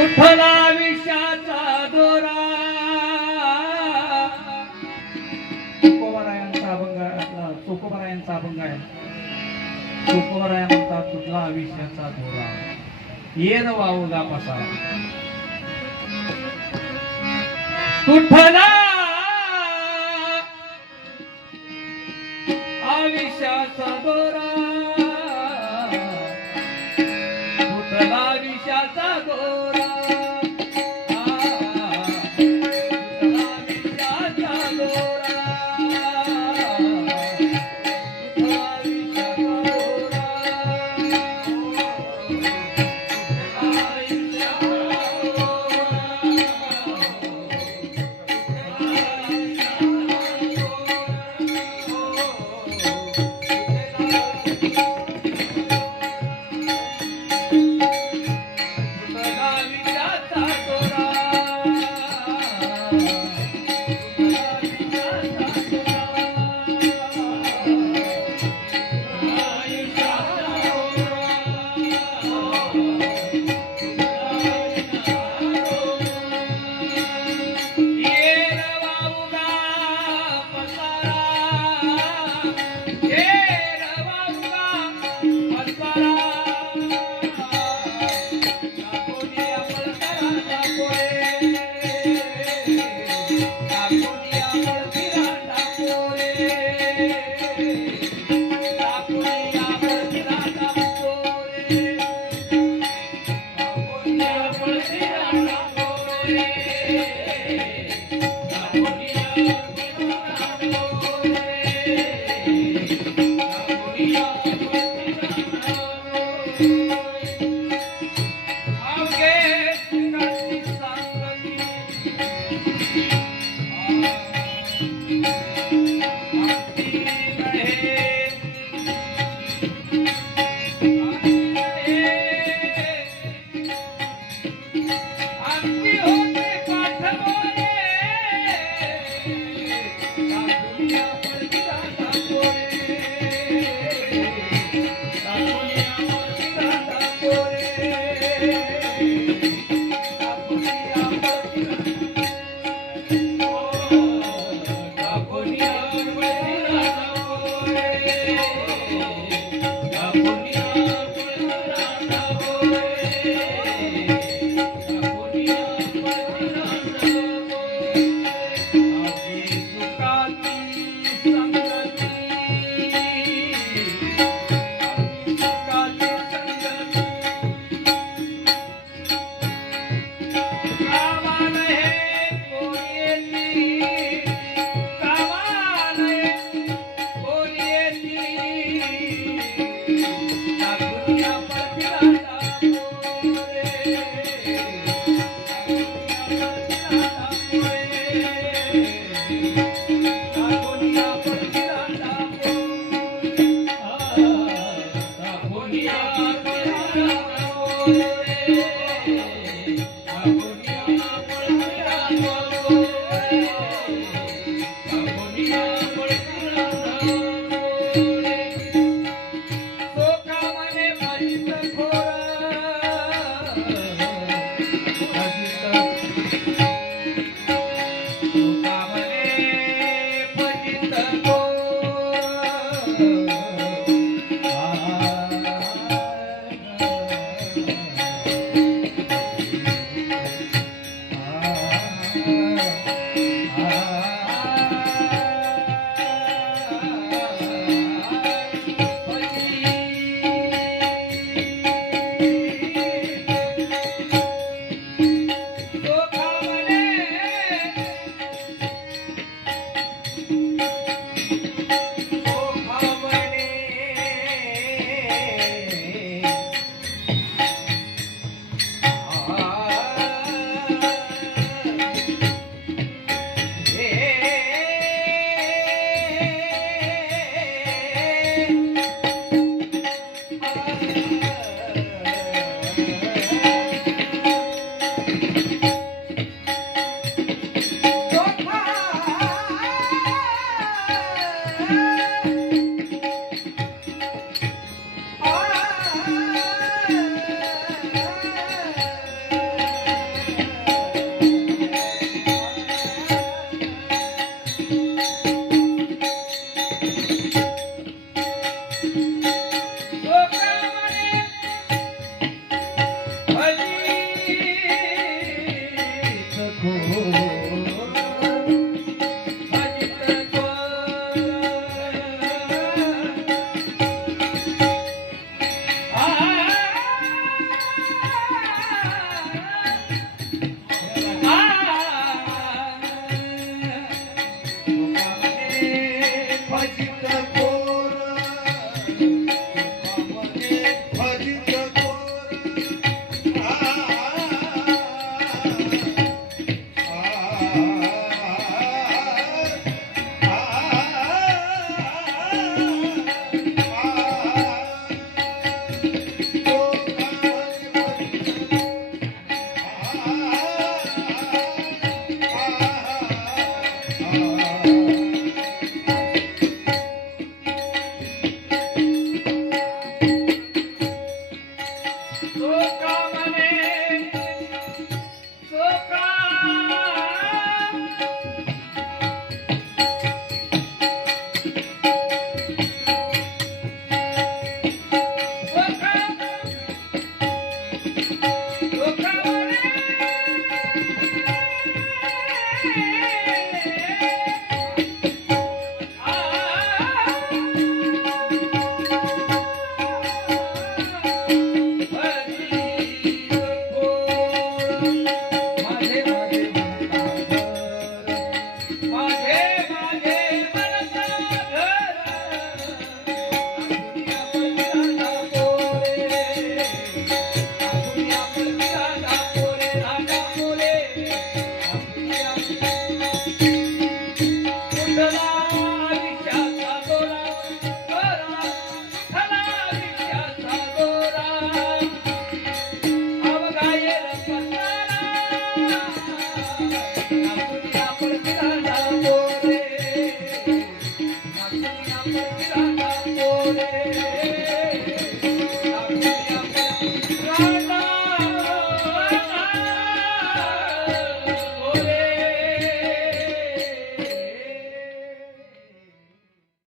उठला विषाचा दोरा? तुकोबरायांचा अभंग आपला. तुकोबरायांचा अभंग आहे. तुकोबराया म्हणतात तुटला विषाचा दोरा? येन वावगा पसा तुठला आविषाचा दोरा? भजित করে